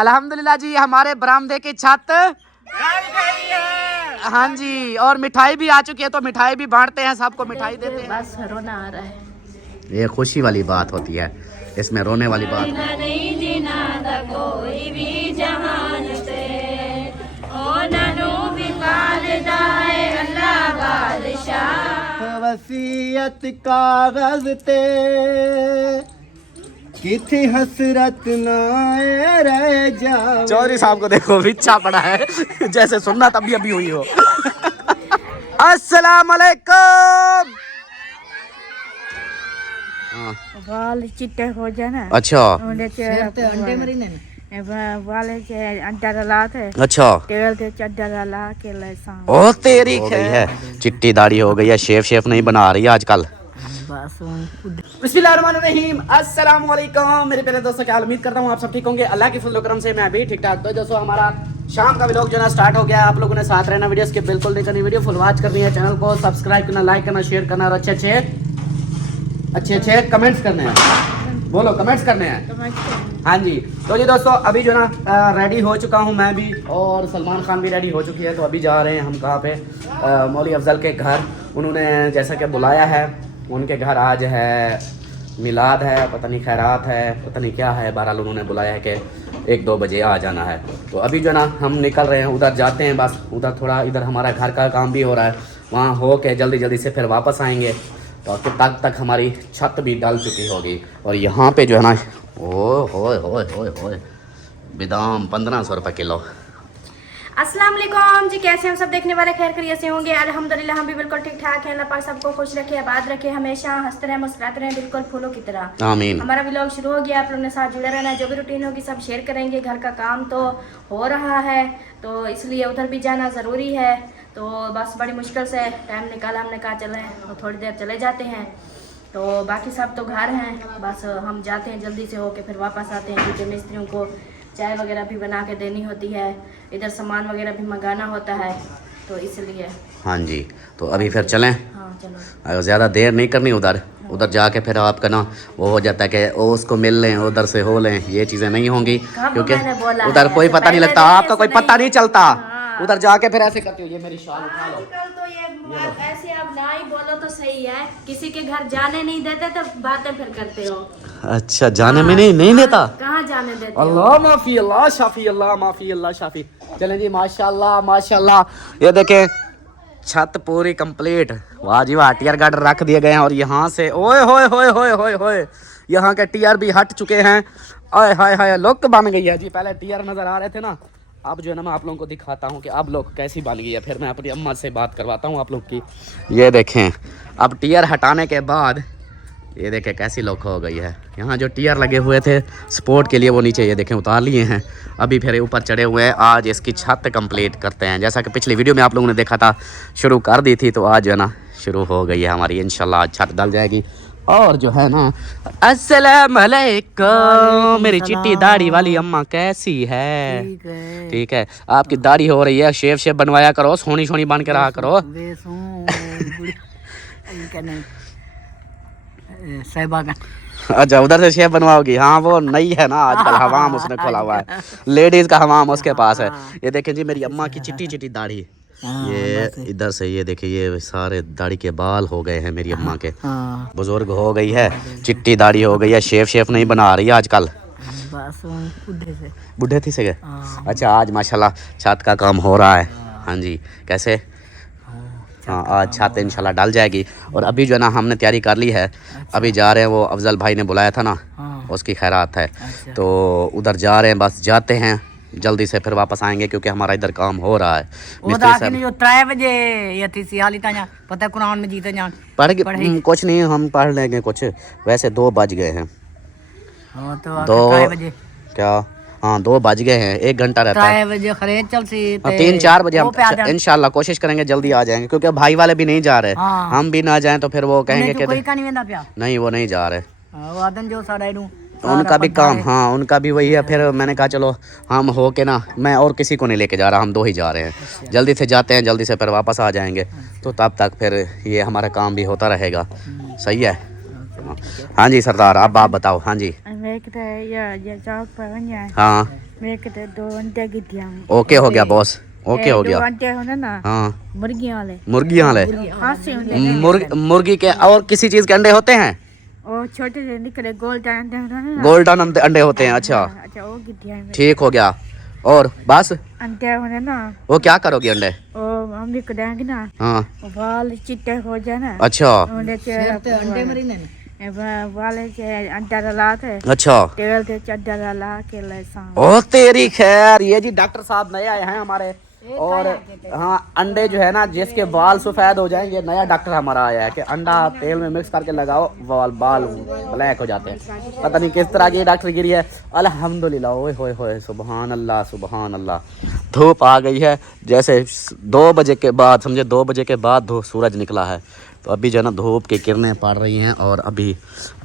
अल्हम्दुलिल्लाह जी हमारे बरामदे की छत हाँ जी, और मिठाई भी आ चुकी है तो मिठाई भी बांटते हैं, सबको मिठाई देते हैं। बस रोना आ रहा है। ये खुशी वाली बात होती है, इसमें रोने वाली बात नहीं जीना था कोई भी जहान पे, ओ ननू भी पाल जाए अल्लाह बादशाह। वसीयत कागज ते किथे हसरत ना रह जा। चौधरी साहब को देखो बिच्छा पड़ा है जैसे सुनना तभी अभी हुई हो। अस्सलाम वालेकुम। वाल चिट्टे हो जाए ना। अच्छा अंडे मरीने वाले के अंडा डाला थे। अच्छा तेल के चद्दर डाला के लहसुन। ओ तेरी हो गई है, चिट्टी दाढ़ी हो गई है, शेफ नहीं बना रही है आजकल। बिस्मिल्लाहिर्रहमानिर्रहीम, अस्सलाम वालेकुम मेरे प्यारे दोस्तों, क्या उम्मीद करता हूँ आप सब ठीक होंगे। अल्लाह की फजल करम से मैं भी ठीक ठाक। तो दोस्तों हमारा शाम का व्लॉग जो ना स्टार्ट हो गया। आप लोगों ने साथ रहना, वीडियोस के बिल्कुल नहीं करनी, वीडियो फुल वॉच करनी है, चैनल को सब्सक्राइब करना, लाइक करना, शेयर करना और अच्छे कमेंट्स करने हैं। बोलो कमेंट्स करने हैं। हाँ जी, तो जी दोस्तों अभी जो ना रेडी हो चुका हूँ मैं भी, और सलमान खान भी रेडी हो चुकी है। तो अभी जा रहे हैं हम कहाँ पे, मौलवी अफजल के घर। उन्होंने जैसा कि बुलाया है, उनके घर आज है मिलाद है, पता नहीं खैरात है, पता नहीं क्या है, बहरहाल उन्होंने बुलाया है कि 1-2 बजे आ जाना है। तो अभी जो ना हम निकल रहे हैं, उधर जाते हैं। बस उधर थोड़ा इधर हमारा घर का काम भी हो रहा है, वहाँ हो के जल्दी से फिर वापस आएंगे। तो तक हमारी छत भी डल चुकी होगी। और यहाँ पे जो है ना ओए बादाम 1500 रुपये किलो। अस्सलाम वालेकुम जी, कैसे हम सब देखने वाले खैर खैरियत से होंगे। अल्हम्दुलिल्लाह हम भी बिल्कुल ठीक ठाक हैं। अल्लाह पाक सबको खुश रखे, आबाद रखे, हमेशा हंसते रहें, मुस्कुराते रहें, बिल्कुल फूलों की तरह। आमीन। हमारा व्लॉग शुरू हो गया, आप लोगों ने साथ जुड़े रहना। जो भी रूटीन होगी सब शेयर करेंगे। घर का काम तो हो रहा है, तो इसलिए उधर भी जाना ज़रूरी है। तो बस बड़ी मुश्किल से टाइम निकाला, हमने कहा चलें और थोड़ी देर चले जाते हैं। तो बाकी सब तो घर हैं, बस हम जाते हैं जल्दी से होके फिर वापस आते हैं, क्योंकि मिस्त्रियों को चाय वगैरह भी बना के देनी होती है, इधर सामान वगैरह भी मंगाना होता है, तो इसलिए। हाँ जी, तो अभी फिर चलें। हाँ चलो, ज़्यादा देर नहीं करनी। उधर जाके फिर आपका ना वो हो जाता है कि वो उसको मिल लें, उधर से हो लें, ये चीज़ें नहीं होंगी, क्योंकि उधर कोई पता नहीं लगता, आपका कोई पता नहीं चलता। उधर जाके फिर ऐसे करती हो, ये मेरी शाल उठा लो। आजकल तो ये ऐसे आप ना ही बोलो तो सही है, किसी के घर जाने नहीं देते तो बातें फिर करते हो। अच्छा, जाने में नहीं देता, कहाँ जाने देते हो? अल्लाह माफी, अल्लाह शाफी, अल्लाह माफी, अल्लाह शाफी। चलें जी, माशाल्लाह माशाल्लाह, ये देखें छत पूरी कंप्लीट। वाह जी वाह, टीयर गार्ड रख दिए गए हैं। और यहाँ से ओए होए यहाँ के टीयर भी हट चुके हैं। आय हाय हाय, लुक बन गई है जी। पहले टीयर नजर आ रहे थे ना, अब जो है ना मैं आप लोगों को दिखाता हूँ कि अब लोग कैसी बन गई है। फिर मैं अपनी अम्मा से बात करवाता हूँ आप लोग की। ये देखें, अब टीयर हटाने के बाद ये देखें कैसी लुक हो गई है। यहाँ जो टीयर लगे हुए थे सपोर्ट के लिए, वो नीचे ये देखें उतार लिए हैं। अभी फिर ऊपर चढ़े हुए हैं। आज इसकी छत कंप्लीट करते हैं, जैसा कि पिछली वीडियो में आप लोगों ने देखा था, शुरू कर दी थी। तो आज जो है ना शुरू हो गई है हमारी, इंशाल्लाह आज छत डल जाएगी। और जो है ना, अस्सलाम वालेकुम मेरी चिट्टी दाढ़ी वाली अम्मा, कैसी है? ठीक है, आपकी दाढ़ी हो रही है, शेव बनवाया करो, सोनी बन के रहा करो। अच्छा, उधर से शेफ बनवाओगी? हाँ, वो नई है ना आजकल, हमाम उसने खोला हुआ है, लेडीज का हमाम उसके पास है। ये देखें जी मेरी अम्मा की चिट्टी दाढ़ी, ये इधर से ये देखिए, ये सारे दाढ़ी के बाल हो गए हैं मेरी अम्मा के। बुजुर्ग हो गई है, चिट्टी दाढ़ी हो गई है, शेफ नहीं बना रही है आजकल, बुढ़े थी से गए। अच्छा, आज माशाल्लाह छत का काम हो रहा है। हाँ जी, कैसे? हाँ, आज छत इंशाल्लाह डल जाएगी। और अभी जो है ना हमने तैयारी कर ली है, अभी जा रहे हैं, वो अफजल भाई ने बुलाया था ना, उसकी खैरात है, तो उधर जा रहे हैं। बस जाते हैं, जल्दी से फिर वापस आएंगे, क्योंकि हमारा इधर काम हो रहा है। पढ़ कुछ नहीं, हम पढ़ लेंगे कुछ, वैसे 2 बज गए हैं। क्या? हाँ, 2 बज गए हैं, 1 घंटा रहता है। 3-4 बजे हम इंशाल्लाह कोशिश करेंगे जल्दी आ जाएंगे, क्योंकि भाई वाले भी नहीं जा रहे। हम भी ना जाएं तो फिर वो कहेंगे कि नहीं, वो नहीं जा रहे, उनका भी काम। हाँ, उनका भी वही है। फिर मैंने कहा चलो हम हो के ना, मैं और किसी को नहीं लेके जा रहा, हम 2 ही जा रहे हैं। जल्दी से जाते हैं, जल्दी से फिर वापस आ जाएंगे। तो तब तक फिर ये हमारा काम भी होता रहेगा। सही है। हाँ जी सरदार, अब आप बताओ। हाँ जी हाँ ओके हो गया बॉस, ओके हो गया। हाँ मुर्गियाँ वाले मुर्गी के और किसी चीज के अंडे होते हैं? छोटे से निकले गोल्डन गोल्डन अंडे होते हैं। अच्छा अच्छा वो गिद्दियाँ ठीक हो गया। और बस अंडे होने ना वो क्या करोगे अंडे? वो हम भी करेंगे ना, हाँ बाल चिट्टे हो जाए ना। अच्छा अंडे मरीने वाले के अंडा डालाते अच्छा तेल से चड्डा डाला के लहसुन। ओ तेरी खैर, ये जी डॉक्टर साहब नए आए हैं हमारे। और हाँ अंडे जो है ना जिसके बाल सफेद हो जाएंगे, नया डॉक्टर हमारा आया है कि अंडा तेल में मिक्स करके लगाओ, बाल ब्लैक हो जाते हैं। पता नहीं किस तरह की डॉक्टर गिरी है। अल्हम्दुलिल्लाह, ओए होए होए, सुबहान अल्लाह सुबहान अल्लाह। धूप आ गई है, जैसे 2 बजे के बाद, समझे 2 बजे के बाद धूप सूरज निकला है। तो अभी जो है ना धूप की किरणें पड़ रही हैं और अभी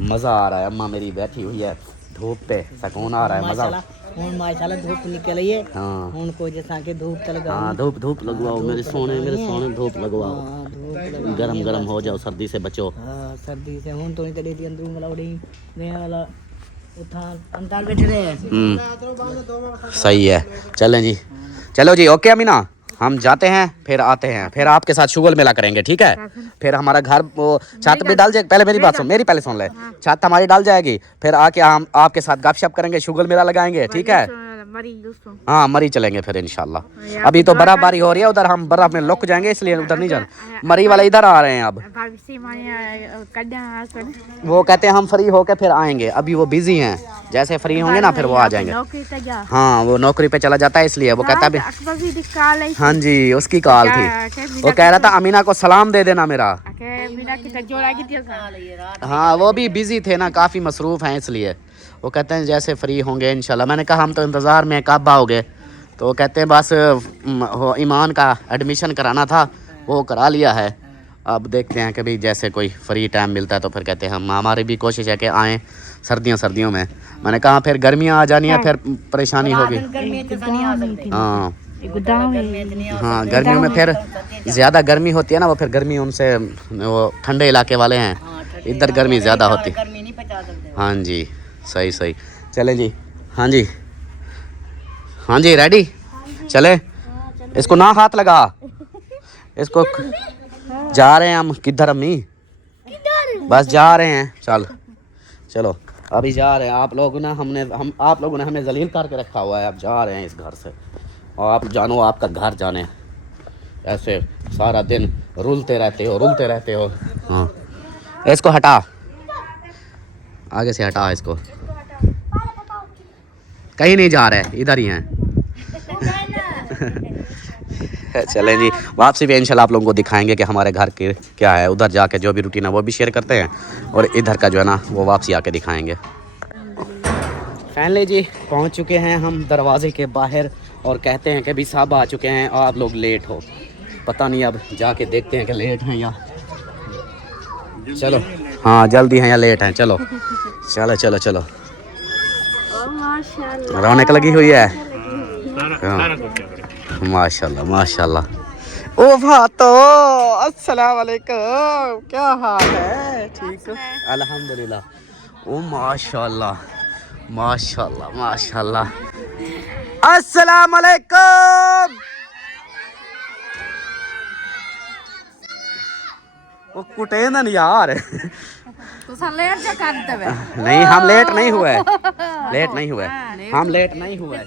मज़ा आ रहा है। अम्मा मेरी बैठी हुई है धूप पे, सुकून आ रहा है, मज़ा। माशाल्लाह धूप निकली है। हाँ उनको जैसा कि धूप तल गई। हाँ धूप लगवाओ मेरे सोने धूप लगवाओ, गरम गरम हो जाओ, सर्दी से बचो। हाँ सर्दी से हूँ तो नहीं तले थी अंदर मला उड़ी मैं वाला उठान अंतर बैठ रहे हैं। सही है, चलें जी, चलो जी ओके अमीना, हम जाते हैं फिर आते हैं, फिर आपके साथ शुगल मेला करेंगे, ठीक है? फिर हमारा घर वो छत भी डाल जाएगी। पहले मेरी बात सुन, मेरी पहले सुन ले। छत हमारी डाल जाएगी, फिर आके हम आपके साथ गपशप करेंगे, शुगल मेला लगाएंगे, ठीक है? हाँ मरी चलेंगे फिर इंशाल्लाह। अभी तो बर्फबारी हो रही है उधर, हम बर्फ में लुक जाएंगे, इसलिए उधर नहीं जाना। मरी वाले इधर आ रहे हैं अब, वो कहते हैं हम फ्री होके फिर आएंगे। अभी वो बिजी हैं, जैसे फ्री होंगे ना फिर वो आ जाएंगे। हाँ वो नौकरी पे चला जाता है, इसलिए वो कहता है। हाँ जी उसकी कॉल थी, वो कह रहा था अमीना को सलाम दे देना मेरा। हाँ वो भी बिजी थे ना, काफ़ी मसरूफ़ हैं, इसलिए वो कहते हैं जैसे फ्री होंगे इंशाल्लाह। मैंने कहा हम तो इंतज़ार में, कब आओगे? तो वो कहते हैं बस ईमान का एडमिशन कराना था, वो करा लिया है। अब देखते हैं कभी जैसे कोई फ्री टाइम मिलता है तो फिर कहते हैं हम, हमारी भी कोशिश है कि आएँ सर्दियों में। मैंने कहा फिर गर्मियाँ आ जानी है, फिर परेशानी होगी। हाँ हाँ गर्मियों में फिर ज़्यादा गर्मी होती है ना, वो फिर गर्मी उनसे, वो ठंडे इलाके वाले हैं, इधर गर्मी ज़्यादा होती है। हाँ जी सही सही, चलें जी। हाँ जी हाँ जी रेडी, चले। इसको ना हाथ लगा, इसको जा रहे हैं हम। किधर अम्मी? बस जा रहे हैं, चलो अभी जा रहे हैं। आप लोग ना आप लोगों ने हमें जलील करके रखा हुआ है, अब जा रहे हैं इस घर से। और आप जानो आपका घर जाने, ऐसे सारा दिन रुलते रहते हो। हाँ इसको हटा, आगे से हटा इसको, कहीं नहीं जा रहे, इधर ही हैं। चलें जी, वापसी भी इंशाल्लाह आप लोगों को दिखाएंगे कि हमारे घर के क्या है। उधर जाके जो भी रूटीन है वो भी शेयर करते हैं, और इधर का जो है ना वो वापसी आके दिखाएंगे। फाइनली जी पहुंच चुके हैं हम दरवाजे के बाहर, और कहते हैं कि भी साहब आ चुके हैं और आप लोग लेट हो। पता नहीं, अब जाके देखते हैं कि लेट हैं या चलो। हाँ जल्दी हैं या लेट हैं, चलो चलो। रौनक लगी हुई है। माशाल्लाह। ओ भातो अस्सलाम वालेकुम, क्या हाल है? ठीक हो? अल्हम्दुलिल्लाह। ओ माशाल्लाह। अस्सलाम वालेकुम। वो कुटे ना यार। नहीं हम लेट नहीं हुए, हम लेट नहीं हुए।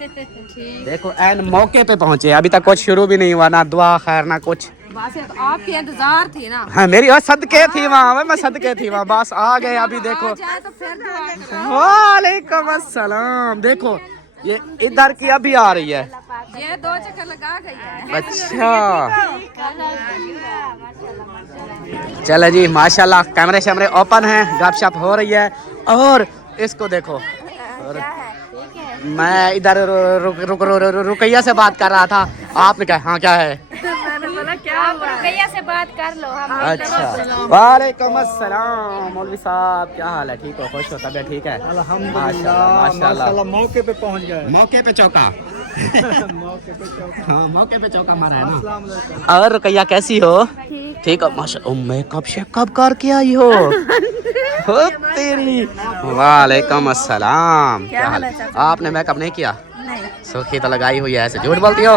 देखो एन मौके पे पहुंचे, अभी तक कुछ शुरू भी नहीं हुआ, ना दुआ खैर ना कुछ। आपके इंतजार थी ना। हाँ मेरी सदके थी वहाँ, मैं सदके थी वहाँ, बस आ गए। अभी देखो वालेकुम अस्सलाम, देखो ये इधर की अभी आ रही है, ये 2 चक्कर लगा गई है। अच्छा चलो जी माशाल्लाह, कैमरे शैमरे ओपन हैं, गपशप हो रही है। और इसको देखो, मैं इधर रुकैया से बात कर रहा था, आपने कहा हाँ क्या है? मैंने बोला क्या हुआ? रुकैया से बात कर लो। अच्छा वालेकुम अस्सलाम। मौलवी साहब क्या हाल है? ठीक हो? खुश हो? तबीयत ठीक है? माशाल्लाह मौके पे पहुंच गए, मौके पे चौका। हाँ मौके पे चौका मारा है ना। और रुकैया कैसी हो? ठीक है माशा। ओ मेकअप शेकअप करके आई हो? हो तेरी। वालेकुम अस्सलाम। क्या हाल है? आपने मेकअप नहीं किया? सुर्खी तो लगाई हुई है, ऐसे झूठ बोलती हो।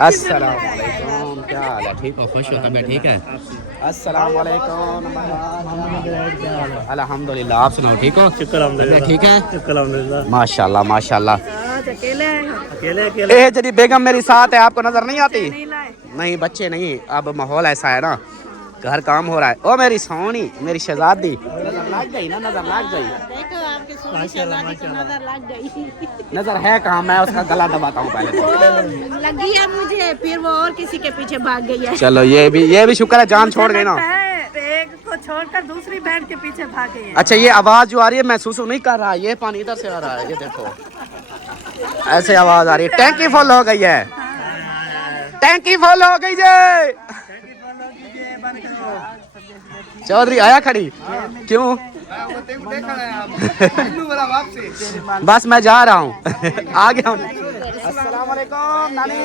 अस्सलाम वालेकुम। क्या हाल है? ठीक हो? खुश हो? तबीयत ठीक है? अस्सलाम वालेकुम। अल्हम्दुलिल्लाह। आप सुनाओ ठीक हो? शुक्र अल्हम्दुलिल्लाह। ठीक है शुक्र अल्हम्दुलिल्लाह। माशाल्लाह माशाल्लाह। अकेले ए जरी बेगम मेरी साथ है, आपको नजर नहीं आती? नहीं बच्चे नहीं, अब माहौल ऐसा है ना, घर काम हो रहा है। ओ मेरी सोनी, मेरी शहजादी, नजर लग गई ना? नजर लग गई? देखो आपके सोनी शहजादी को नजर लग गई। नजर है कहाँ? मैं उसका गला दबाता हूँ पहले तो। लगी है मुझे, फिर वो और किसी के पीछे भाग गई है। चलो ये भी शुक्र है जान छोड़ गई ना। एक को छोड़कर दूसरी बहन के पीछे भागे हैं। अच्छा ये आवाज जो आ रही है मैं सुसु नहीं कर रहा, ये पानी इधर से आ रहा है, ये देखो ऐसे आवाज आ रही है। टैंकी फुल हो गई है, टैंकी फुल हो गई है। चौधरी आया खड़ी क्यों? बस मैं जा रहा हूँ आ गया हूँ। अस्सलाम वालेकुम नानी।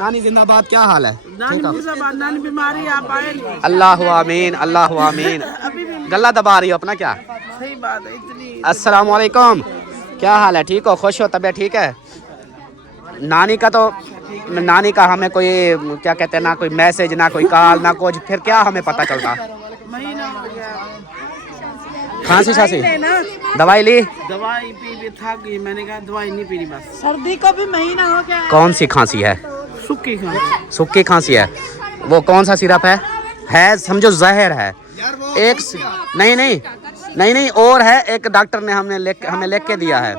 नानी जिंदाबाद। क्या हाल है? नानी बीमारी आप आए नहीं। अल्लाह आमीन अल्लाह आमीन। गला दबा रही हो अपना क्या? सही बात है इतनी। अस्सलाम वालेकुम। क्या हाल है? ठीक हो? खुश हो? तबीयत ठीक है? नानी का हमें कोई क्या कहते हैं ना, कोई मैसेज ना कोई कॉल ना कुछ, फिर क्या हमें पता चलता? महीना हो गया। खांसी छांसी दवाई ली? दवाई पी थक गई, मैंने कहा दवाई नहीं पीनी बस। सर्दी को भी महीना हो गया। कौन सी खांसी है? सूखी खांसी। सूखी खांसी है। वो कौन सा सिरप है समझो जहर है। एक नहीं और है, एक डॉक्टर ने हमें लेके के दिया है।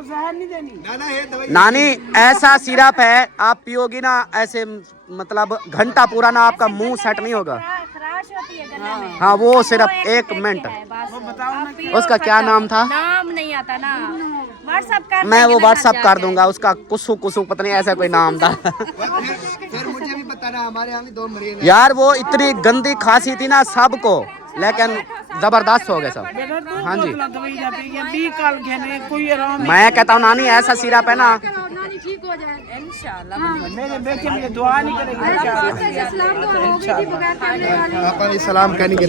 नानी ऐसा सिरप है आप पियोगी ना, ऐसे मतलब घंटा पूरा ना आपका मुंह सेट नहीं होगा। हाँ वो सिर्फ 1 मिनट। उसका क्या नाम था? नाम नहीं आता ना, व्हाट्सएप कर। मैं वो व्हाट्सएप कर दूंगा, उसका कुसु पता नहीं ऐसा कोई नाम था। फिर मुझे भी बताना, हमारे यहाँ भी 2 मरीज। यार वो इतनी गंदी खांसी थी ना सबको, लेकिन जबरदस्त हो गए सब। हाँ जी मैं कहता हूँ नानी ऐसा सिरप है ना। मेरे बेटे मुझे दुआ नहीं करेगी। सलाम कहने के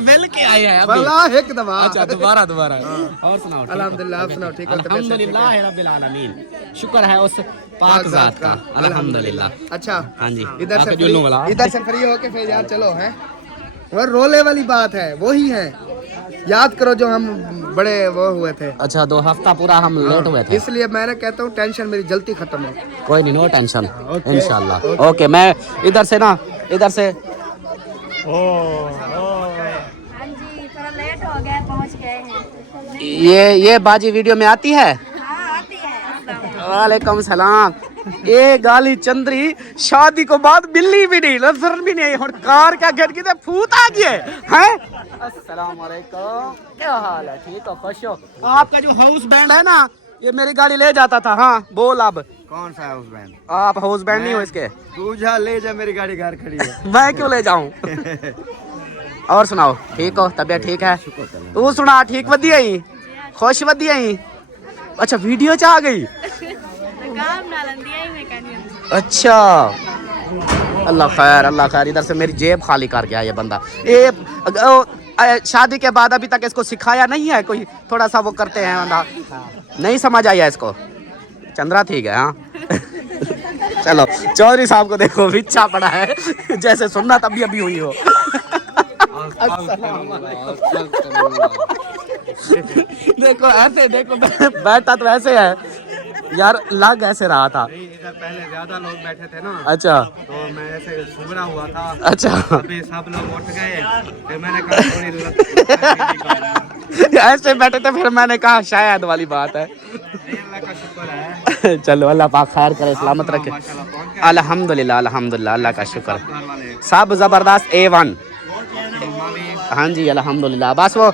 मिल के आए हैं एक दफा। अच्छा दोबारा और सुनाओ। अल्हम्दुलिल्लाह आप सुनाओ ठीक हो? अल्हम्दुलिल्लाह रब्बिल आलमीन। शुक्र है उस पाक जात का अल्हम्दुलिल्लाह। अच्छा हाँ जी इधर से जुल्लू वाला। इधर से फ्री होके फिर यार चलो है। और रोले वाली बात है वही है, याद करो जो हम बड़े वो हुए थे। अच्छा 2 हफ्ता पूरा हम लेट हुए थे, इसलिए मैंने कहता हूँ टेंशन मेरी जल्दी खत्म हो। कोई नहीं नो टेंशन इंशाल्लाह। ओके मैं इधर से हाँ जी थोड़ा लेट हो गया, पहुंच गए हैं। ये बाजी वीडियो में आती है? हाँ आती है। वालेकुम सलाम। ये गाली चंद्री शादी को बाद बिल्ली भी नहीं नजर भी नहीं, और कार का घर की फूट आ गया है। अस्सलाम वालेकुम। क्या हाल है? ठीक हो? खुश हो? आपका जो हाउस बैंड है ना, ये मेरी गाड़ी ले जाता था। हाँ बोल अब। कौन सा हाउस बैंड? आप हाउस बैंड नहीं हो इसके? तू जा ले जा, मेरी गाड़ी घर खड़ी है। मैं क्यों ले जाऊं? और सुनाओ ठीक हो? तबीयत ठीक है? तू सुना ठीक वधिया ही खुश वधिया ही? अच्छा वीडियो च आ गई। अच्छा अल्लाह खैर इधर से मेरी जेब खाली कर गया ये बंदा। ये शादी के बाद अभी तक इसको सिखाया नहीं है कोई, थोड़ा सा वो करते हैं बंदा, नहीं समझ आया इसको। चंद्रा ठीक है हाँ। चलो चौधरी साहब को देखो बिच्छा पड़ा है जैसे सुनना तभी अभी हुई हो। देखो ऐसे देखो बैठा तो ऐसे है यार, लग ऐसे रहा था। इधर पहले ज्यादा लोग बैठे थे ना, अच्छा तो मैं ऐसे सुबरा हुआ था। अच्छा अभी सब लोग उठ गए, फिर मैंने कहा ऐसे बैठे थे, फिर मैंने कहा शायद वाली बात है। अल्लाह का शुक्र है। चलो अल्लाह पाक खैर करे सलामत रखे। अल्हम्दुलिल्लाह अल्हम्दुलिल्लाह अल्लाह का शुक्र, सब जबरदस्त A1। हाँ जी अल्हम्दुलिल्लाह। बस वो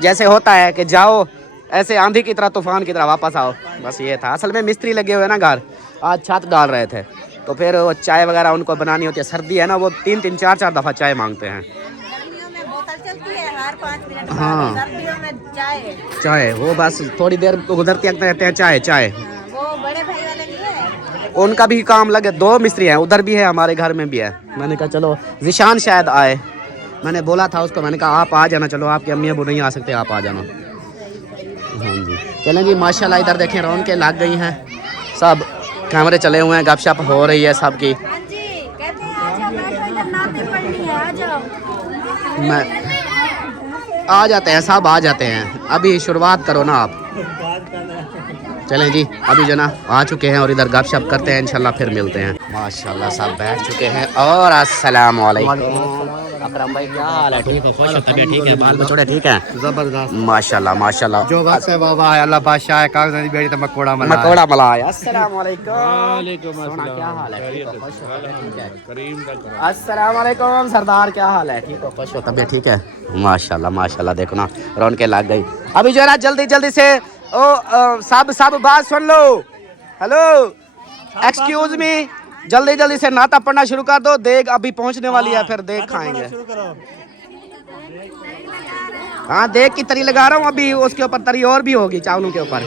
जैसे होता है कि जाओ ऐसे आंधी की तरह तूफान की तरह वापस आओ, बस ये था। असल में मिस्त्री लगे हुए ना घर, आज छत डाल रहे थे, तो फिर वो चाय वगैरह उनको बनानी होती है। सर्दी है ना, वो 3-3 4-4 दफ़ा चाय मांगते हैं। गर्मियों में बोतल चलती है, 4-5 मिनट हाँ। सर्दियों में चाय चाय वो बस थोड़ी देर गुजरते रहते हैं चाय चाय। वो बड़े भाई वाले नहीं है। उनका भी काम लगे, 2 मिस्त्री हैं, उधर भी है हमारे घर में भी है। मैंने कहा चलो जिशान शायद आए, मैंने बोला था उसको, मैंने कहा आप आ जाना, चलो आपकी अम्मी अबू नहीं आ सकते, आप आ जाना। हाँ जी चलें जी माशाल्लाह। इधर देखें रौनकें लग गई हैं, सब कैमरे चले हुए हैं, गपशप हो रही है सबकी। हाँ जी कहते हैं आ जाओ बैठो इधर नाते पढ़नी है आ जाओ। मैं आ जाते हैं, सब आ जाते हैं, अभी शुरुआत करो ना आप। चलें जी अभी जो ना आ चुके हैं और इधर गपशप करते हैं, इंशाल्लाह फिर मिलते हैं। माशाल्लाह सब बैठ चुके हैं और अस्सलाम वालेकुम। अकरम भाई क्या हाल है, ठीक हो, खुश हो, तबीयत ठीक है, बाल बचोड़े ठीक है? जबरदस्त। माशाल्लाह माशाल्लाह। जो वक्त है बाबा है, अल्लाह बादशाह है, कागज़ नहीं बेटी तो मकोड़ा मला। मकोड़ा मलाई। अस्सलाम वालेकुम। सोना क्या हाल है, ठीक हो, खुश हो, ठीक है? अस्सलाम वालेकुम सरदार क्या हाल है, ठीक हो, खुश हो, तबीयत ठीक है? माशाल्लाह माशाल्लाह। देखो ना रौनकें लग गई। अभी जो है ना जल्दी जल्दी से सब बात सुन लो। हेलो एक्सक्यूज मी, जल्दी जल्दी से नाता पढ़ना शुरू कर दो, देग अभी पहुंचने वाली है, फिर देग खाएंगे। हाँ देग की तरी लगा रहा हूँ, अभी उसके ऊपर तरी और भी होगी चावलों के ऊपर।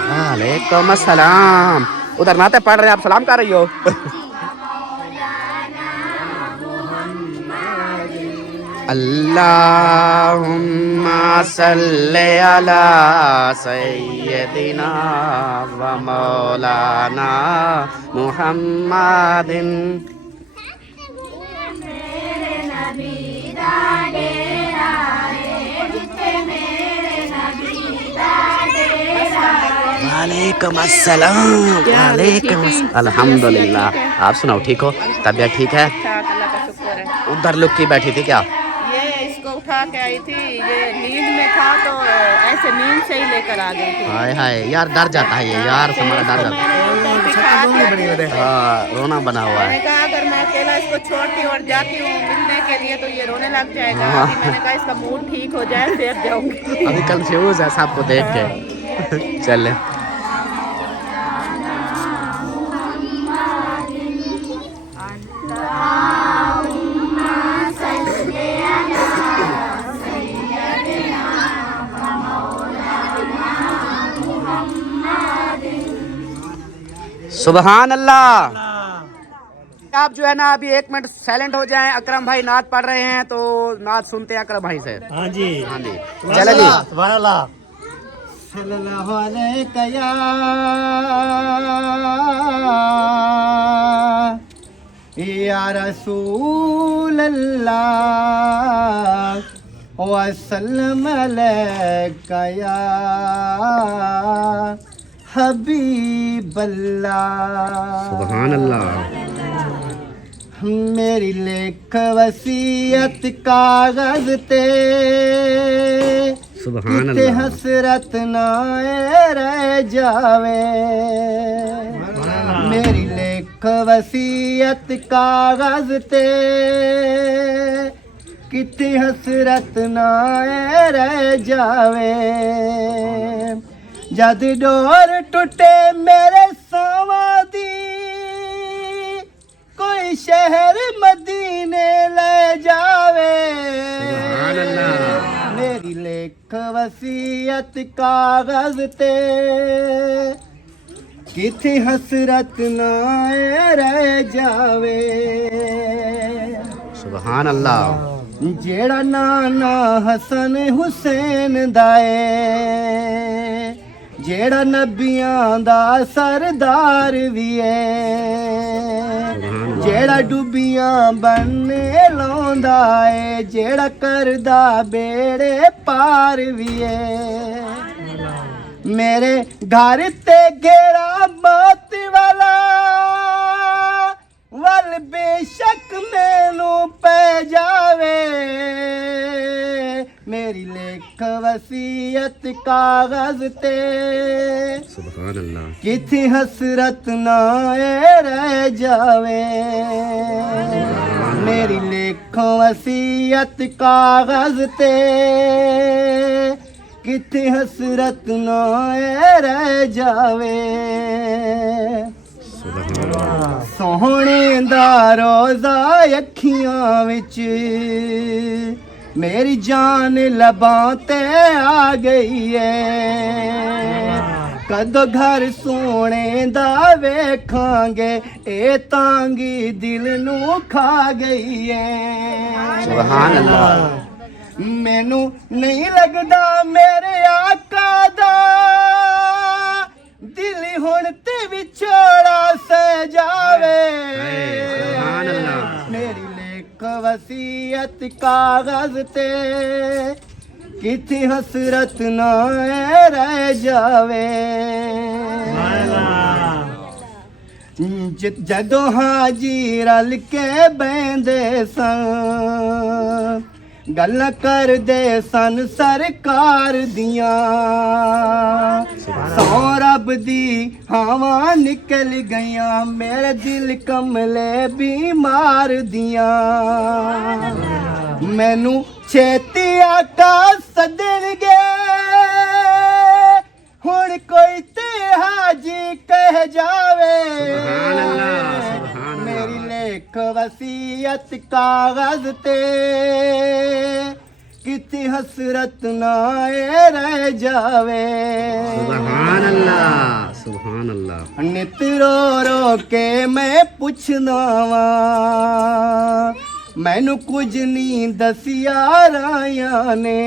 वालेकुम अस्सलाम। उधर नाते पढ़ रहे, आप सलाम कर रही हो? अल्लाहुम्मा सल्ले अला सय्यदिना व मौलाना मुहम्मदिन। वालेकुम अस्सलाम। वालेकुम अल्हम्दुलिल्लाह। आप सुनाओ ठीक हो, तबीयत ठीक है? अल्लाह का शुक्र है। उधर लुक की बैठी थी क्या? ये इसको उठा के आई थी, ये नींद में था तो ऐसे नींद से ही लेकर आ गई थी। हाय हाय यार डर जाता है ये यार, हमारा डर जाता है। हाँ रोना बना हुआ मैंने है। कहा अगर मैं अकेला इसको छोड़ती और जाती हूँ मिलने के लिए तो ये रोने लग जाएगा। अभी मैंने कहा इसका मूड ठीक हो जाए फिर जाऊंगी। अभी कंफ्यूज है सबको देख के। चले सुबहान अल्लाह। आप जो है ना अभी 1 मिनट साइलेंट हो जाएं, अकरम भाई नात पढ़ रहे हैं तो नात सुनते हैं अकरम भाई से। हाँ जी हाँ जी चले जी। सल्लल्लाहु अलैहि या रसूल अल्लाह व सल्लम अलैका या हबीब अल्लाह। सुबहान अल्लाह। मेरी लेख वसीयत कागज ते सुबहान किते अल्लाह। हसरत ना रह जावे। मेरी लेख वसीयत कागज ते किते हसरत ना रह जावे। जद डोर टुटे मेरे सावा दी कोई शहर मदीने ले जावे। सुभान अल्लाह। मेरी लेख वसीयत कागज ते किथे हसरत ना रह जावे। सुबहान अल्लाह। जेड़ा नाना हसन हुसैन दाए, जेड़ा नबियां दा सरदार भी है, जेड़ा डुबियां बनने लाउंदा है, जेड़ा करदा बेड़े पार भी है। मेरे घर ते घेरा मौत वाला वल बेशक मैनू पै जावे। मेरी लेख वसीयत कागज ते सुभान अल्लाह। किथे हसरत ना रह जावे। मेरी लेख वसीयत कागज ते किथे हसरत ना रह जावे। ਸੋਹਣੇ ਦਾ ਰੋਜ਼ਾ ਅੱਖੀਆਂ ਵਿੱਚ ਮੇਰੀ ਜਾਨ ਲਬਾਂ ਤੇ ਆ ਗਈ ਏ ਕਦੋਂ ਘਰ ਸੋਹਣੇ ਦਾ ਵੇਖਾਂਗੇ ਇਹ ਤਾਂਗੀ ਦਿਲ ਨੂੰ ਖਾ ਗਈ ਏ ਸੁਭਾਨ ਅੱਲਾਹ ਮੈਨੂੰ ਨਹੀਂ ਲੱਗਦਾ ਮੇਰੇ ਆਕਾ ਦਾ ਦਿਲ ਹੁਣ ਤੇ ਵਿਛੋੜਾ ਸੇ ਜਾਵੇ ਸੁਭਾਨ ਅੱਲਾਹ ਮੇਰੀ ਲੇਖ ਵਸੀਅਤ ਕਾਗਜ਼ ਤੇ ਕਿਥੇ ਹਸਰਤ ਨਾ ਰਹਿ ਜਾਵੇ ਜਦੋਂ ਹਾਜੀ ਰਲ ਕੇ ਬੈਂਦੇ ਸਨ ਗੱਲਾਂ ਕਰਦੇ ਸਨ ਸਰਕਾਰ ਦੀਆਂ ਸੌ ਰੱਬ ਦੀ ਹਵਾ ਨਿਕਲ ਗਈਆਂ ਮੇਰੇ ਦਿਲ ਕਮਲੇ ਬਿਮਾਰ ਦੀਆਂ ਮੈਨੂੰ ਛੇਤੀ ਆਕਾ ਸੱਦਣਗੇ ਹੁਣ ਕੋਈ ਤੇ ਹਾਜੀ ਕਹਿ ਜਾਵੇ ਮੇਰੀ ਲੇਖ ਵਸੀਅਤ ਕਾਗਜ਼ ਤੇ ਕਿਤੇ ਹਸਰਤ ਨਾ ਰਹਿ ਜਾਵੇ ਸੁਭਾਨ ਅੱਲਾਹ ਸੁਭਾਨ ਅੱਲਾਹ ਨਿਤ ਰੋ ਰੋ ਕੇ ਮੈਂ ਪੁੱਛਦਾ ਵਾਂ ਮੈਨੂੰ ਕੁਝ ਨਹੀਂ ਦੱਸਿਆ ਰਾਇਆ ਨੇ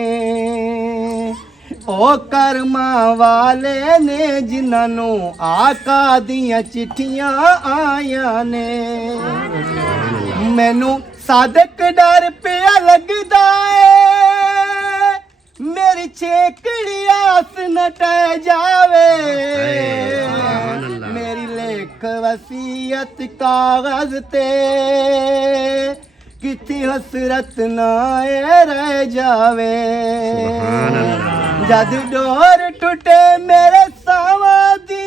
ਉਹ ਕਰਮਾਂ ਵਾਲੇ ਨੇ ਜਿਨ੍ਹਾਂ ਨੂੰ ਆਕਾ ਦੀਆਂ ਚਿੱਠੀਆਂ ਆਈਆਂ ਨੇ ਮੈਨੂੰ ਸਾਦਕ ਡਰ ਪਿਆ ਲੱਗਦਾ ਏ ਮੇਰੀ ਛੇਕੜੀ ਆਸ ਨਾ ਟਹਿ ਜਾਵੇ ਮੇਰੀ ਲੇਖ ਵਸੀਅਤ ਕਾਗਜ਼ ਤੇ ਕਿਤੇ ਹਸਰਤ ਨਾ ਰਹਿ ਜਾਵੇ ਜਦ ਡੋਰ ਟੁੱਟੇ ਮੇਰੇ ਸਾਵਾਂ ਦੀ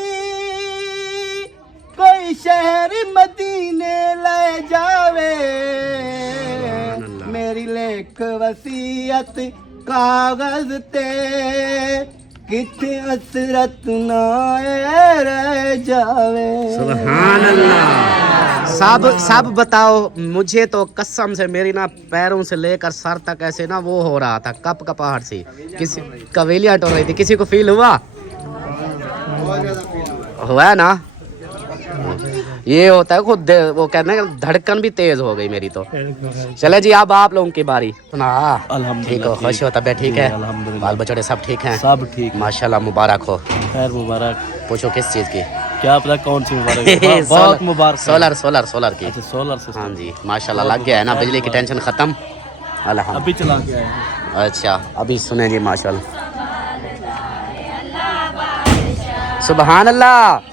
ਕੋਈ ਸ਼ਹਿਰ ਮਦੀਨੇ ਲੈ ਜਾਵੇ ਮੇਰੀ ਲੇਖ ਵਸੀਅਤ ਕਾਗਜ਼ ਤੇ ਕਿਤੇ ਹਸਰਤ ਨਾ ਰਹਿ ਜਾਵੇ सुभान अल्लाह सब बताओ मुझे तो कसम से मेरी ना पैरों से लेकर सर तक ऐसे ना वो हो रहा था कप कपाहट सी किसी कवेलियां टोल रही थी किसी को फील हुआ हुआ है ना ये होता है खुद वो कहते हैं धड़कन भी तेज हो गई मेरी तो चले जी अब आप लोगों की बारी सुना ठीक हो खुश हो तबीयत ठीक है बाल बच्चे सब ठीक हैं सब ठीक माशाल्लाह मुबारक हो खैर मुबारक पूछो किस चीज की क्या पता कौन सी मुबारक बहुत मुबारक सोलर की अच्छा सोलर से हाँ जी माशाल्लाह लग गया है ना बिजली की टेंशन खत्म अल्हम्दुलिल्लाह अभी चला के आए हैं। अच्छा अभी सुने जी माशाल्लाह सुभान अल्लाह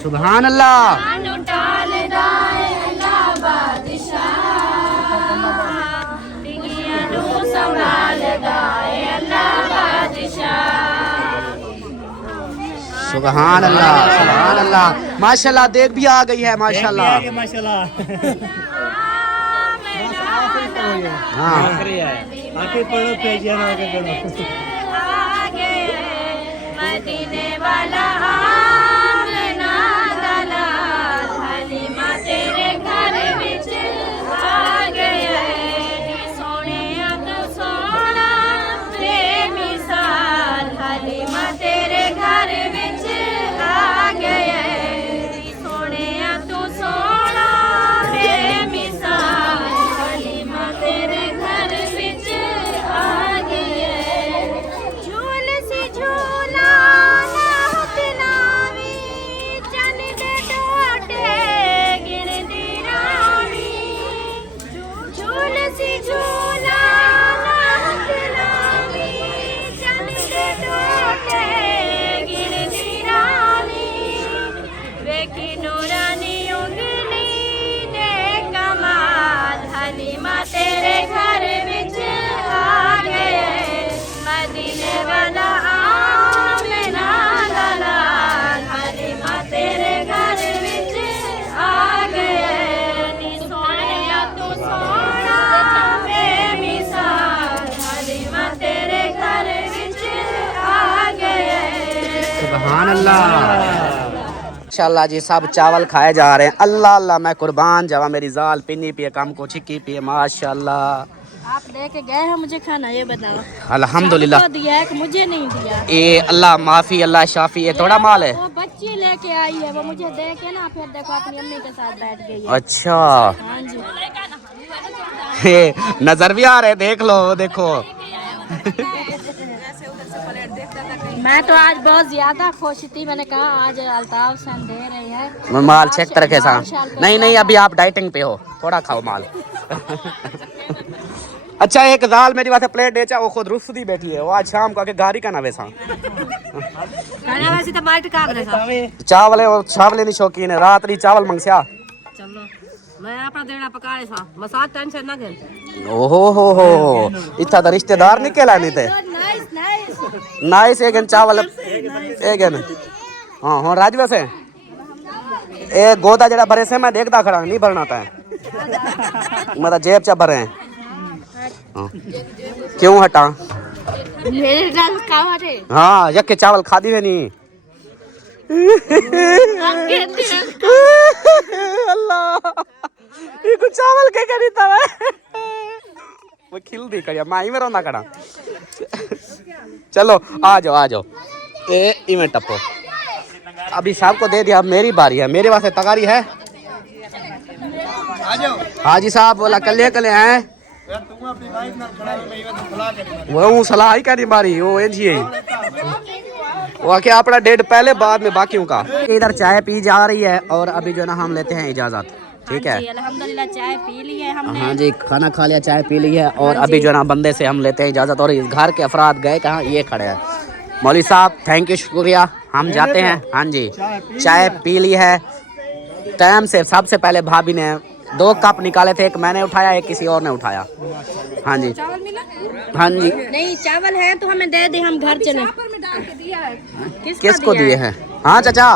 सुभान अल्लाह संभाल दाए अल्लाह बादशाह सुभान अल्लाह माशाल्लाह। देख भी आ गई है माशाल्लाह। माशाल्लाह। हाँ आके पढ़ो पेजियां आके पढ़ो। मदीने वाला आमना दलाल हलीमा तेरे घर विच आ गया सोहणिया तू सोहना बेमिसाल हलीमा तेरे घर विच आ गया सोहणिया तू सोहना बेमिसाल हलीमा तेरे घर विच आ गया झूल सी झूला तेरे घर विच आ गए मदीने वाला आमना दलाल हलीमा तेरे घर विच आ गए नी सोहणिया तू सोहना बेमिसाल हलीमा तेरे घर विच आ गए। सुभान अल्लाह। माशाल्लाह जी सब चावल खाए जा रहे हैं। अल्लाह अल्लाह मैं कुर्बान जावा। मेरी जाल पिन्नी पिए कम को छिक्की पिए माशाल्लाह। आप दे के गए हैं मुझे खाना ये बताओ। अल्हम्दुलिल्लाह। सबको दिया है कि मुझे नहीं दिया। ये अल्लाह माफी अल्लाह शाफी ये थोड़ा माल है। वो बच्ची लेके आई है वो मुझे दे के ना फिर देखो अपनी अम्मी के साथ बैठ गई है। अच्छा हाँ जी नजर भी आ रहे देख लो देखो। मैं तो आज बहुत ज्यादा खुश थी। मैंने कहा आज अल्ताफ सन दे रहे हैं माल चेक तरह सा। नहीं नहीं अभी आप डाइटिंग पे हो थोड़ा खाओ माल। अच्छा एक दाल मेरी वास्ते प्लेट दे चा वो खुद रुस्ती बैठी है वो आज शाम को आके गाड़ी का ना वैसा खाना वैसे तो बाइट का चावल है और चावल नहीं शौकीन है रात री चावल मंगसिया चलो मैं अपना देना पका रहे सा मसाज टेंशन ना कर। ओहो इतना तो रिश्तेदार निकला नहीं थे। नाइस नाइस नाइस एक चावल एक हाँ हाँ राजवा से ए गोदा जरा भरे से मैं देखता खड़ा नहीं भरना था मतलब जेब चा भरे हैं। हाँ। क्यों हटा मेरे रंग का हटे। हाँ यके चावल खादी है नहीं। अल्लाह ये कुछ चावल के करी था वो खिल दी करिया माई में रोना कड़ा। चलो आ जाओ ए इवेंट टपो अभी साहब को दे दिया। अब मेरी बारी है मेरे वास्ते तगारी है। हाजी साहब बोला कले कले हैं वो सलाह ही करनी बारी वो एजी वो क्या अपना डेट पहले बाद में बाकियों का। इधर चाय पी जा रही है और अभी जो है ना हम लेते हैं इजाजत। ठीक है अल्हम्दुलिल्लाह चाय पी ली है हमने। हाँ जी खाना खा लिया चाय पी ली है और अभी जो है ना बंदे से हम लेते हैं इजाजत। और इस घर के अफराद गए कहाँ ये खड़े हैं। मौलवी साहब थैंक यू शुक्रिया हम जाते हैं। हाँ जी चाय पी ली है टाइम से। सबसे पहले भाभी ने 2 कप निकाले थे एक मैंने उठाया एक किसी और ने उठाया। हाँ जी चावल मिला? हाँ जी नहीं चावल है तो हमें दे दे हम घर चले। किसको दिए हैं? हाँ चाचा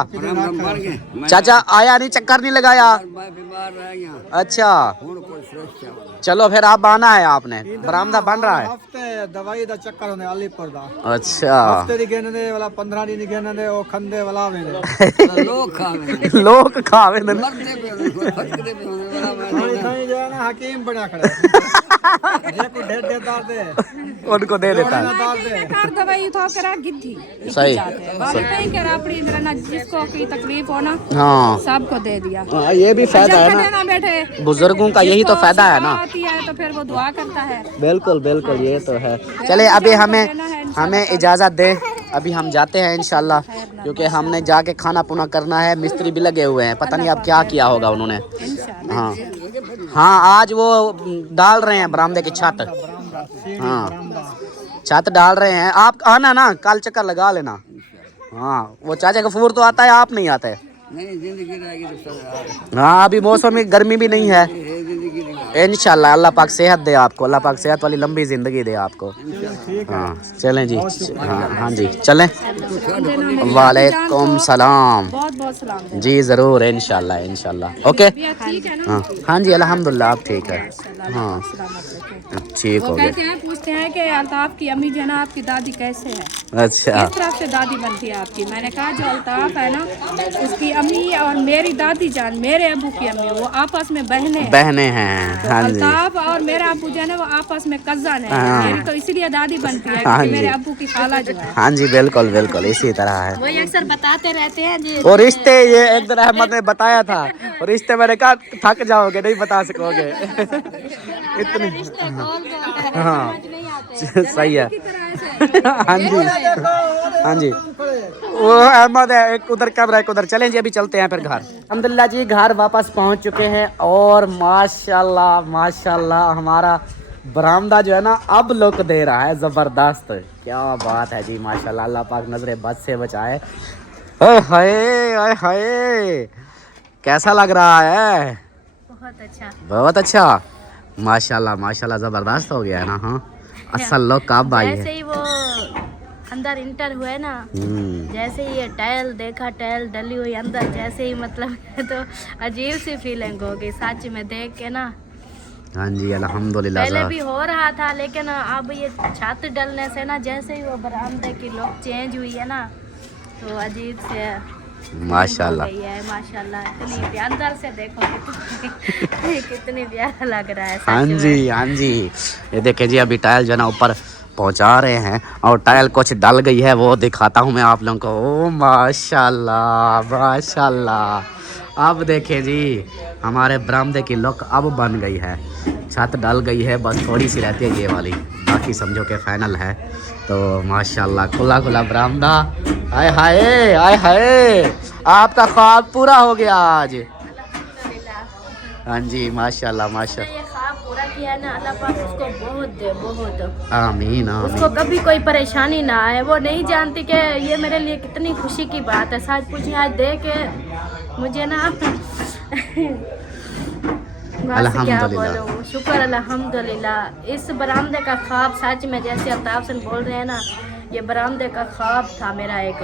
चाचा आया नहीं चक्कर नहीं लगाया। अच्छा चलो फिर आप आना है आपने बरामदा बन रहा है। हफ्ते दवाई दा चक्कर होने अलीपुर दा अच्छा हफ्ते दी गिनने वाला 15 दिन गिनने ओ खंदे वाला में लोग खावे खाई जो है ना हकीम बना खड़ा है जे को ढेर देदार दे उनको दे देता है। कार दवाई उठा कर आ गिद्धी सही बाबा कहीं कर अपनी इधर ना जिसको की तकलीफ हो ना हाँ सबको दे दिया। हाँ, ये भी फायदा है ना ना बैठे बुजुर्गों का यही तो फायदा है ना। है तो फिर वो दुआ करता है। बिल्कुल बिल्कुल ये तो है। चले अभी हमें इजाज़त दे अभी हम जाते हैं इंशाल्लाह क्योंकि हमने जाके खाना पुना करना है। मिस्त्री भी लगे हुए हैं पता नहीं अब क्या किया होगा उन्होंने। हाँ हाँ आज वो डाल रहे हैं बरामदे की छत। हाँ छत डाल रहे हैं। आप आना ना कल चक्कर लगा लेना। हाँ वो चाचा गफूर तो आता है आप नहीं आते। हाँ अभी मौसम में गर्मी भी नहीं है। इंशाल्लाह अल्लाह पाक सेहत दे आपको, अल्लाह पाक सेहत वाली लंबी जिंदगी दे आपको। हाँ चलें जी, हाँ जी चलें। वालेकुम सलाम। बहुत बहुत सलाम। जी ज़रूर इंशाल्लाह इंशाल्लाह। ओके हाँ हाँ जी अल्हम्दुलिल्लाह आप ठीक है। हाँ ठीक हो गया। कहते हैं पूछते हैं कि अल्ताफ की अम्मी जो है ना आपकी दादी कैसे है, अच्छा किस तरह से दादी बनती है आपकी। मैंने कहा जो अल्ताफ है ना उसकी अम्मी और मेरी दादी जान मेरे अबू की अम्मी वो आपस में बहनें हैं। बहनें हैं। तो हाँ जी अल्ताफ और मेरा अबू जो है ना वो आपस में कज़न है। हाँ। मेरी तो इसीलिए दादी बनती है हाँ क्योंकि जी। मेरे अबू की खाला जो है। हाँ जी बिल्कुल बिल्कुल इसी तरह है। वही अक्सर बताते रहते हैं जी। और रिश्ते ये एक दिन अहमद ने बताया था, और रिश्ते मैंने कहा थक जाओगे नहीं बता सकोगे। इतने रिश्ते गोल गोल है, हाँ समझ नहीं आते। सही है। हाँ जी हाँ जी वो अहमद है एक उधर कैमरा एक उधर। चलें जी अभी चलते हैं फिर घर। अल्हम्दुलिल्लाह जी घर वापस पहुंच चुके हैं और माशाल्लाह माशाल्लाह हमारा बरामदा जो है ना अब लुक दे रहा है ज़बरदस्त। क्या बात है जी माशाल्लाह, अल्लाह पाक नजरे बद से बचाए। ओए हाय ओए हाय कैसा लग रहा है? बहुत अच्छा। बहुत अच्छा माशाल्लाह माशाल्लाह ज़बरदस्त हो गया है ना। हाँ असल लोग कब आई जैसे है। ही वो अंदर इंटर हुए ना, जैसे ही ये टाइल देखा, टाइल डली हुई अंदर जैसे ही मतलब तो अजीब सी फीलिंग होगी सच में देख के ना। हाँ जी अल्हम्दुलिल्लाह। पहले भी हो रहा था लेकिन अब ये छत डलने से ना जैसे ही वो बरामदे की लुक चेंज हुई है ना तो अजीब से माशाल्लाह हो गई है। माशाल्लाह इतनी प्यार अंदर से देखो कितनी प्यारा लग रहा है सच हाँ में। जी हाँ जी ये देखे जी अभी टाइल जो है ना ऊपर पहुंचा रहे हैं और टाइल कुछ डल गई है वो दिखाता हूँ मैं आप लोगों को। ओ माशाल्लाह माशाल्लाह। अब देखे जी हमारे बरामदे की लुक अब बन गई है। छत डल गई है बस थोड़ी सी रहती है ये वाली, बाकी समझो कि फाइनल है। तो माशाल्लाह खुला खुला बरामदा। हाय हाय हाय हाय आपका ख्वाब पूरा हो गया आज। हाँ जी माशाल्लाह माशाल्लाह। ये ख्वाब पूरा किया ना अल्लाह पाक उसको बहुत दे बहुत। आमीन उसको आमीन। कभी कोई परेशानी ना आए। वो नहीं जानती कि ये मेरे लिए कितनी खुशी की बात है। सच पूछे आज देख के मुझे ना बस क्या बोलूं, शुक्र अल्हम्दुलिल्लाह। इस बरामदे का ख्वाब सच में जैसे अल्ताफ से बोल रहे हैं ना ये बरामदे का ख्वाब था मेरा एक।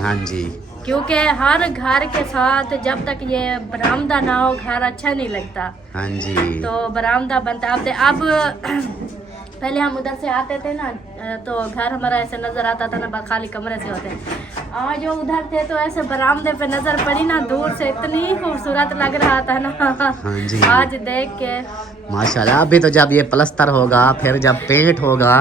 हाँ जी क्योंकि हर घर के साथ जब तक ये बरामदा ना हो घर अच्छा नहीं लगता। हाँ जी तो बरामदा बनता अब पहले हम उधर से आते थे ना तो घर हमारा ऐसे नज़र आता था ना खाली कमरे से होते। आज जो उधर थे तो ऐसे बरामदे पे नज़र पड़ी ना दूर से इतनी खूबसूरत लग रहा था ना। हाँ जी आज देख के माशाल्लाह। अभी तो जब ये प्लस्तर होगा फिर जब पेंट होगा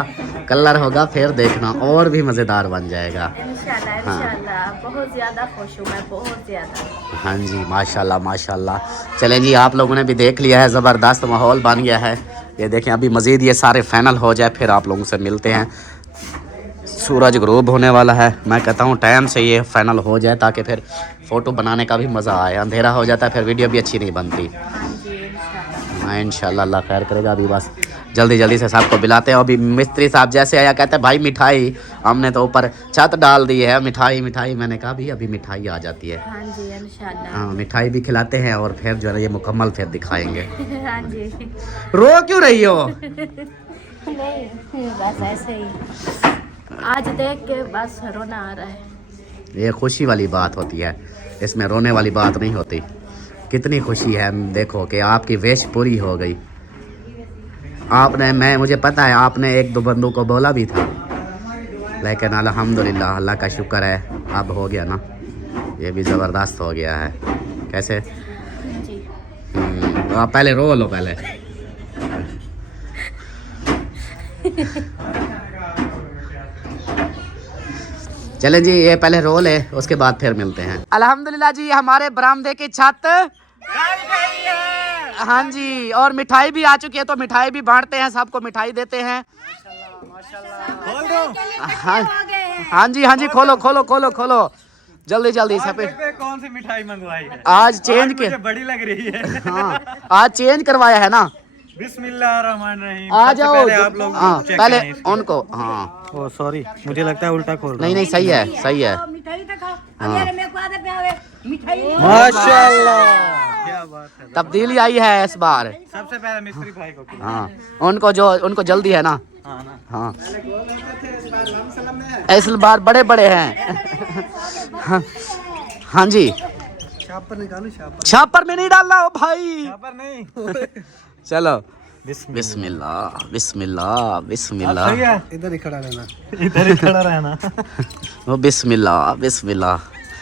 कलर होगा फिर देखना और भी मज़ेदार बन जाएगा इंशाल्लाह इंशाल्लाह। बहुत ज़्यादा खुश हूँ मैं, बहुत ज़्यादा। हाँ जी माशाल्लाह माशाल्लाह। चलें जी आप लोगों ने भी देख लिया है ज़बरदस्त माहौल बन गया है। ये देखें अभी मज़ीद ये सारे फाइनल हो जाए फिर आप लोगों से मिलते हैं। सूरज ग़रूब होने वाला है। मैं कहता हूँ टाइम से ये फाइनल हो जाए ताकि फिर फ़ोटो बनाने का भी मज़ा आए। अंधेरा हो जाता है फिर वीडियो भी अच्छी नहीं बनती। हाँ जी इंशाल्लाह। हाँ इंशाल्लाह अल्लाह खैर करेगा। अभी बस जल्दी जल्दी से सबको बुलाते हैं। अभी मिस्त्री साहब जैसे आया कहते हैं भाई मिठाई, हमने तो ऊपर छत डाल दी है मिठाई मिठाई। मैंने कहा भी अभी मिठाई आ जाती है। हाँ जी इंशाल्लाह। हाँ मिठाई भी खिलाते हैं और फिर जो है ये मुकम्मल फिर दिखाएंगे। हाँ जी रो क्यों रही हो? नहीं बस ऐसे ही आज देख के बस रोना आ रहा है। ये खुशी वाली बात होती है, इसमें रोने वाली बात नहीं होती। कितनी खुशी है देखो कि आपकी विश पूरी हो गई। आपने मुझे पता है आपने एक दो बंदों को बोला भी था लेकिन अल्हम्दुलिल्लाह अल्लाह का शुक्र है अब हो गया ना। ये भी ज़बरदस्त हो गया है। कैसे जी तो आप पहले रो लो पहले। चलें जी ये पहले रो ले उसके बाद फिर मिलते हैं। अल्हम्दुलिल्लाह जी हमारे बरामदे की छत हाँ जी और मिठाई भी आ चुकी है तो मिठाई भी बांटते हैं, सबको मिठाई देते हैं। हाँ हाँ जी खोलो खोलो खोलो खोलो जल्दी जल्दी सब। कौन सी मिठाई मंगवाई है? आज चेंज के बड़ी लग रही है। हाँ आज चेंज करवाया है ना। बिस्मिल्लाहिर्रहमानिर्रहीम। आ जाओ पहले आप लोग हाँ चेक पहले करें इसको। उनको हाँ ओ सॉरी मुझे लगता है उल्टा खोल रहा नहीं नहीं सही है सही है। मिठाई तो खाओ। अरे मेरे को आदत पे आवे मिठाई माशाल्लाह क्या बात है। तब्दीली आई है इस बार। सबसे पहले मिस्त्री भाई को खिलाओ। हाँ उनको जल्दी है ना। हाँ ना। हाँ इस बार बड़े बड़े हैं। हाँ, हाँ जी छापर में नहीं डालना हो भाई। यहाँ पर नहीं। चलो बिस्मिल्लाह बिस्मिल्लाह बिस्मिल्लाह। सही है। इधर ही खड़ा रहना। इधर ही खड़ा रहना। वो बिस्मिल्लाह बिस्मिल्लाह।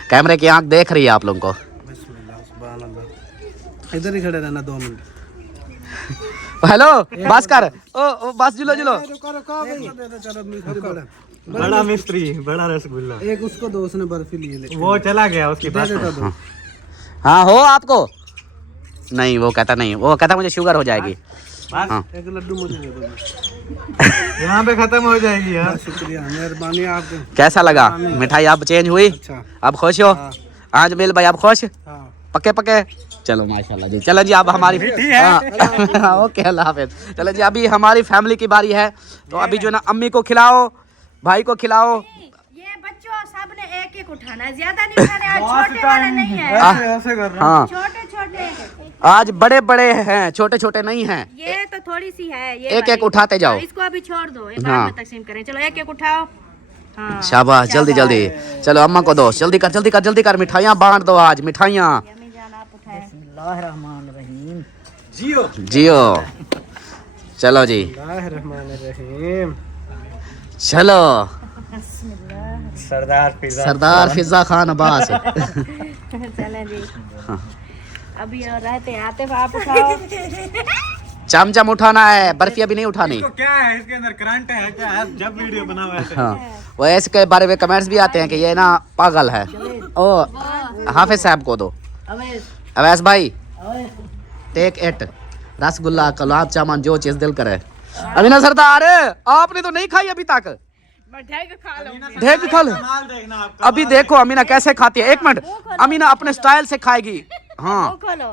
कैमरे की आंख देख रही है आप लोगों को। इधर ही खड़े रहना 2 मिनट। हेलो बस कर ओ बस जुलो जुलो। बड़ा मिस्त्री, बड़ा रसगुल्ला। एक उसको दो, उसने बर्फी लिए। वो चला गया उसके पास। हाँ हो आपको नहीं, वो कहता नहीं, वो कहता मुझे शुगर हो जाएगी। बस हाँ एक लड्डू मुझे दे दो। यहाँ पे खत्म हो जाएगी यार। शुक्रिया, मेहरबानी आपके। कैसा लगा मिठाई? आप चेंज हुई? अच्छा। आप खुश हो? आज मिल भाई आप खुश? हाँ। पक्के पक्के। चलो माशाल्लाह जी। चलो जी अब हमारी हाँ, ओके अल्लाह हाफिज। चलो जी अभी हमारी फैमिली की बारी है, तो अभी जो है ना अम्मी को खिलाओ, भाई को खिलाओ। ये बच्चों सब ने एक एक उठाना है, ज्यादा नहीं उठाने। आज छोटे वाले नहीं है, ऐसे कर रहा हूँ। हाँ छोटे छोटे। आज बड़े बड़े हैं, छोटे छोटे नहीं हैं। ये तो थोड़ी सी है, ये एक एक वाली। उठाते जाओ। इसको अभी छोड़ दो, एक हाँ। बाद में तकसीम करें। चलो एक एक उठाओ। हाँ। शाबाश जल्दी जल्दी। चलो अम्मा को दो, जल्दी कर जल्दी कर जल्दी कर। मिठाइयाँ बांट दो आज, मिठाइयाँ। यम्मी जान आप उठाए। बिस्मिल्लाहिर्रहमानिर्रहीम। जियो। चलो जी रहमान। चलो सरदार फिजा खान अब्बास। चलें जी। अभी और रहते आते आप उठाओ। चमचम उठाना है, बर्फी अभी नहीं उठानी। तो क्या है इसके अंदर? करंट है क्या है? जब वीडियो बना हुआ है। हाँ वो इसके बारे में कमेंट्स भी आते हैं कि ये ना पागल है। ओ हाफिज साहब को दो। अवैस भाई टेक इट। रसगुल्ला गुलाब जामुन जो चीज दिल करे। अमीना सरदार आपने तो नहीं खाई अभी तक। ढेक खा लो। कमाल देखना आपका। अभी देखो अमीना कैसे खाती है। 1 मिनट अमीना अपने स्टाइल से खाएगी। हाँ खोलो।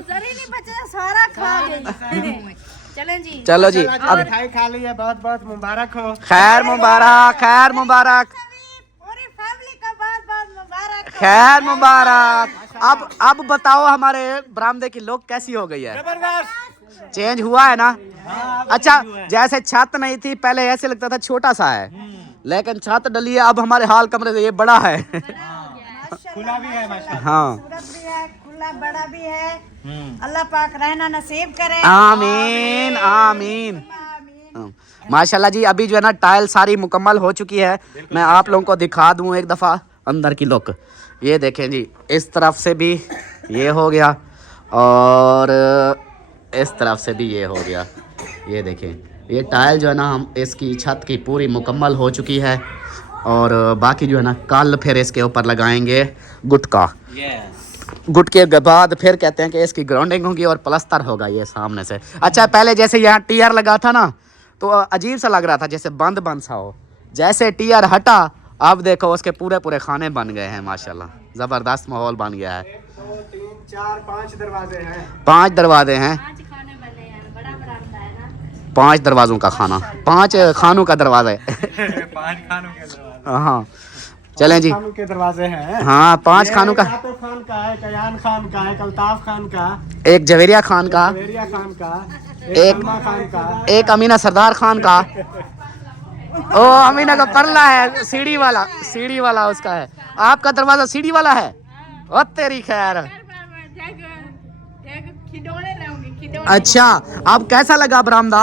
जरी नहीं बचा, सारा खा गई। चलें जी। चलो जी अब मिठाई खा ली है, बहुत बहुत मुबारक हो। खैर मुबारक, खैर मुबारक, पूरी फैमिली का बहुत बहुत मुबारक। खैर मुबारक। अब बताओ हमारे बरामदे की लोग कैसी हो गई है? जबरदस्त। चेंज हुआ है ना? अच्छा जैसे छत नहीं थी पहले ऐसे लगता था छोटा सा है, लेकिन छत डली है अब हमारे हाल कमरे से ये बड़ा है। खुला भी है माशाल्लाह। हाँ खूबसूरत भी है, खुला बड़ा भी है। अल्लाह पाक रहना नसीब करे। आमीन आमीन। माशाल्लाह जी अभी जो है ना टाइल सारी मुकम्मल हो चुकी है। मैं आप लोगों को दिखा दूं एक दफ़ा अंदर की लुक। ये देखें जी, इस तरफ से भी ये हो गया और इस तरफ से भी ये हो गया। ये देखें ये टाइल जो है ना हम इसकी छत की पूरी मुकम्मल हो चुकी है और बाकी जो है ना कल फिर इसके ऊपर लगाएंगे गुटका। गुटके के बाद फिर कहते हैं कि इसकी ग्राउंडिंग होगी और प्लस्तर होगा ये सामने से। अच्छा पहले जैसे यहाँ टीआर लगा था ना तो अजीब सा लग रहा था, जैसे बंद बंद सा हो। जैसे टीआर हटा अब देखो उसके पूरे पूरे खाने बन गए हैं माशाल्लाह। ज़बरदस्त माहौल बन गया है। 2 3 4 5 दरवाजे हैं। 5 दरवाजे हैं, 5 दरवाजों का खाना, 5 खानों का दरवाजा है। 5 खानों के दरवाजे। हाँ चलें जी। खानों के दरवाजे हैं। हाँ 5 खानों का, आतिफ खान का है, कयान खान का है, अल्ताफ खान का, एक जवेरिया खान का, वेरिया खान का, एक सलमा खान का। एक अमीना सरदार खान का। ओ अमीना का परला है, सीढ़ी वाला उसका है। आपका दरवाजा सीढ़ी वाला है? ओ तेरी खैर। अच्छा अब कैसा लगा बरामदा?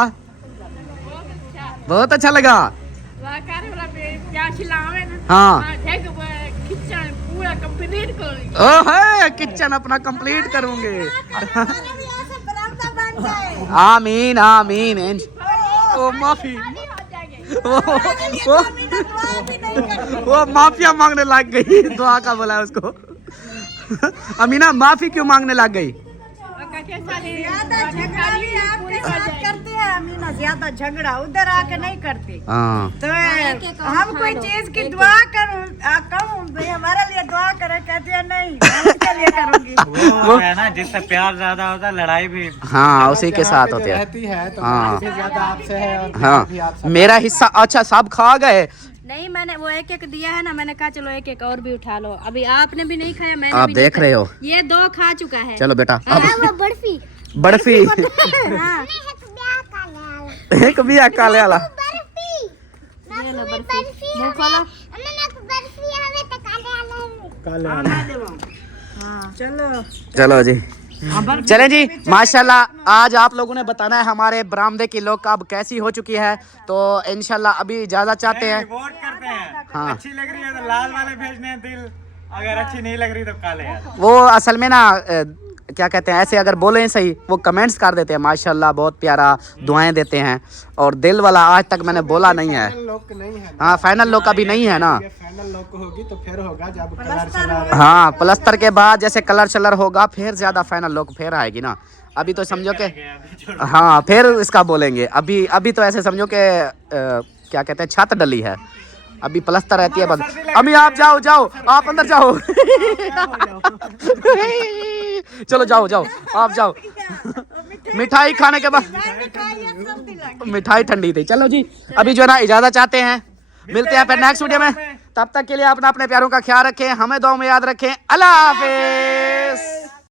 बहुत अच्छा लगा। हाँ ओह किचन अपना कंप्लीट करूंगे। आमीन आमीन। ओ माफी, वो माफिया मांगने लग गई। दुआ का बोला है उसको। अमीना माफी क्यों मांगने लग गई? करते हैं अमीना, ज्यादा झगड़ा उधर आके नहीं करते। हाँ तो हम कोई चीज की दुआ करूँ हमारे लिए दुआ करे, कहते हैं नहीं हम उसके लिए करूंगी। वो है ना जिससे प्यार ज्यादा होता है लड़ाई भी। हाँ उसी के साथ होते हैं। रहती है तो हाँ ज्यादा आपसे है और हाँ भी आपसे। मेरा हिस्सा अच्छा सब खा गए। नहीं मैंने वो एक एक दिया है ना, मैंने कहा चलो एक एक और भी उठा लो। अभी आपने भी नहीं खाया, मैंने आप भी देख नहीं रहे हो। खाया। ये 2 खा चुका है। चलो बेटा अब वो बर्फी बर्फी हाँ। एक भी काले वाला ये लो बर्फी, मुंह खोलो। चलो जी, चलें जी। माशाल्लाह आज आप लोगों ने बताना है हमारे बरामदे की लोग अब कैसी हो चुकी है, तो इंशाल्लाह अभी इजाजत चाहते हैं। वोट करते हैं। हाँ। अच्छी लग रही है तो लाल वाले भेजने हैं दिल, अगर अच्छी नहीं लग रही तो काले यार। वो असल में ना क्या कहते हैं, ऐसे अगर बोले सही वो कमेंट्स कर देते हैं माशाल्लाह, बहुत प्यारा दुआएं देते हैं। और दिल वाला आज तक मैंने बोला नहीं है। लोग नहीं है, हाँ फाइनल लोग अभी नहीं है ना। फाइनल लोग होगी तो फिर होगा जब कलर चला। हाँ प्लस्तर के बाद जैसे कलर शलर होगा फिर ज्यादा फाइनल लोग फिर आएगी ना। अभी तो समझो के हाँ फिर इसका बोलेंगे। अभी अभी तो ऐसे समझो के क्या कहते हैं छत डली है, अभी प्लस्तर रहती है बस। अभी आप जाओ जाओ, आप अंदर जाओ चलो जाओ जाओ आप जाओ। मिठाई खाने के बाद मिठाई ठंडी थी। चलो जी अभी जो है ना इजाजत चाहते हैं, मिलते हैं फिर नेक्स्ट वीडियो में। तब तक के लिए अपना अपने प्यारों का ख्याल रखें, हमें दुआ में याद रखें। अल्लाह हाफिज़।